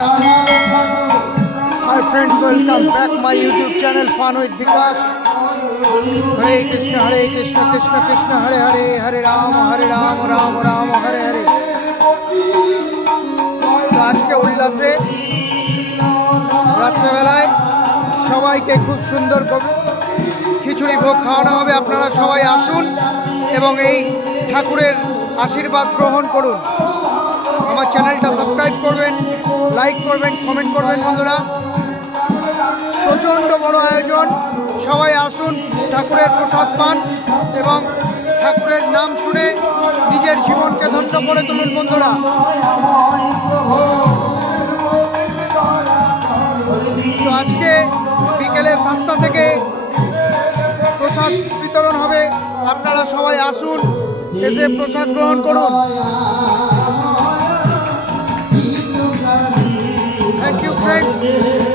Hi friends, welcome back my YouTube channel Fun with Vikas. Hare Krishna, Krishna Krishna, Hare Hare, Hare Ram, Ram Ram, Hare Hare. আজকে উল্লাসে রাত্রেবেলায় সবাইকে খুব সুন্দর খিচুড়ি ভোগ খাওয়ানো হবে। আপনারা সবাই আসুন এবং এই ঠাকুরের আশীর্বাদ গ্রহণ করুন। আমার চ্যানেলটা সাবস্ক্রাইব করবেন, লাইক করবেন, কমেন্ট করবেন। বন্ধুরা, প্রচণ্ড বড় আয়োজন, সবাই আসুন, ঠাকুরের প্রসাদ পান এবং ঠাকুরের নাম শুনে নিজের জীবনকে ধন্য করে তুলুন। বন্ধুরা, তো আজকে বিকেলে 7টা থেকে প্রসাদ বিতরণ হবে। আপনারা সবাই আসুন, এসে প্রসাদ গ্রহণ করুন। Thank you, friends.